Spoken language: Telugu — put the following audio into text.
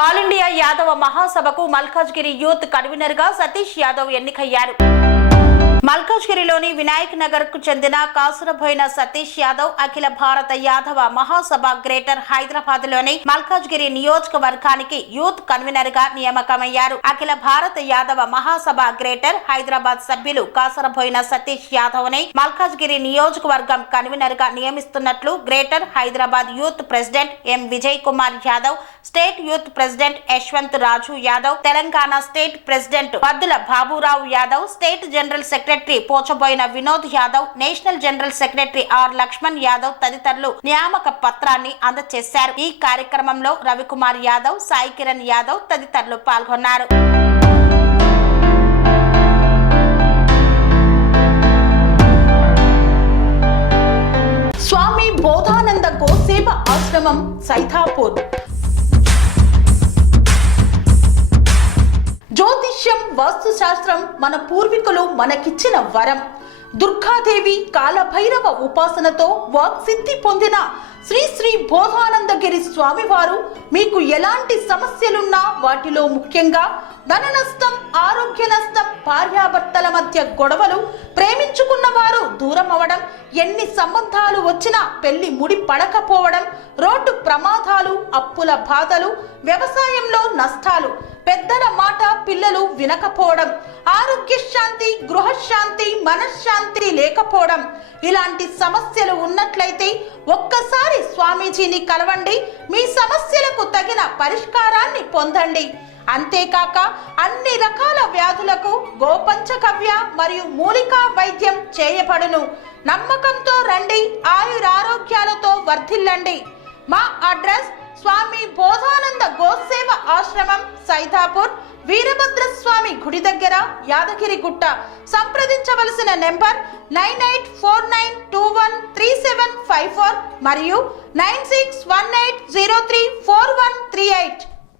ఆల్ ఇండియా యాదవ మహాసభకు మల్కాజ్గిరి యూత్ కన్వీనర్ గా సతీష్ యాదవ్ ఎన్నికయ్యారు. మల్కాజ్గిరిలోని వినాయక్ నగర్ కు చెందిన కాసురబోయిన సతీష్ యాదవ్ అఖిల భారత యాదవ మహాసభ గ్రేటర్ హైదరాబాద్ లోని మల్కాజ్గిరి నియోజకవర్గానికి యూత్ కన్వీనర్ గా నియామకమయ్యారు. అఖిల భారత యాదవ మహాసభ గ్రేటర్ హైదరాబాద్ సభ్యులు కాసురబోయిన సతీష్ యాదవ్ ని మల్కాజ్గిరి నియోజకవర్గం కన్వీనర్ గా నియమిస్తున్నట్లు Greater Hyderabad youth president M Vijay Kumar Yadav, state youth president Yashwant Raju Yadav, Telangana state president Paddula Baburao Yadav, state general secretary Pochaboina Vinod Yadav, national general secretary R Laxman Yadav తదితరులు నియామక పత్రాన్ని అందజేశారు. ఈ కార్యక్రమంలో రవికుమార్ యాదవ్, సాయి కిరణ్ యాదవ్ తదితరులు పాల్గొన్నారు. స్వామి బోధానంద గోసేవ ఆశ్రమం సైథాపూర్. జ్యోతిష్యం, వాస్తుశాస్త్రం మన పూర్వీకులు మనకిచ్చిన వరం. దుర్గాదేవి, కాలభైరవ ఉపాసనతో వాక్సిద్ధి పొందిన శ్రీ శ్రీ బోధానందగిరి స్వామివారు మీకు ఎలాంటి సమస్యలున్నా, వాటిలో ముఖ్యంగా ధన నష్టం, ఆరోగ్య నష్టం, భార్యాభర్తల మధ్య గొడవలు, ప్రేమించుకున్న వారు దూరం అవడం, ఎన్ని సంబంధాలు వచ్చినా పెళ్లి ముడి పడకపోవడం, రోడ్డు ప్రమాదాలు, అప్పుల బాధలు, వ్యవసాయంలో నష్టాలు, పెద్దల మాట పిల్లలు వినకపోవడం, ఆరోగ్య శాంతి, గృహశాంతి, మనశ్శాంతి లేకపోవడం, ఇలాంటి సమస్యలు ఉన్నట్లయితే ఒక్కసారి స్వామీజీని కలవండి. మీ సమస్యలకు తగిన పరిష్కారాన్ని పొందండి. అంతేకాక అన్ని రకాల వ్యాధులకు గోపంచకవ్య మరియు మూలికా వైద్యం చేయబడును. నమ్మకంతో రండి, ఆయురారోగ్యాలతో వర్ధిల్లండి. మా అడ్రస్ స్వామి బోధానంద గోసేవ ఆశ్రమం, సైథాపూర్, వీరభద్రస్వామి గుడి దగ్గర, యాదగిరిగుట్ట. సంప్రదించవలసిన నెంబర్ 9849213754 మరియు 9618034138.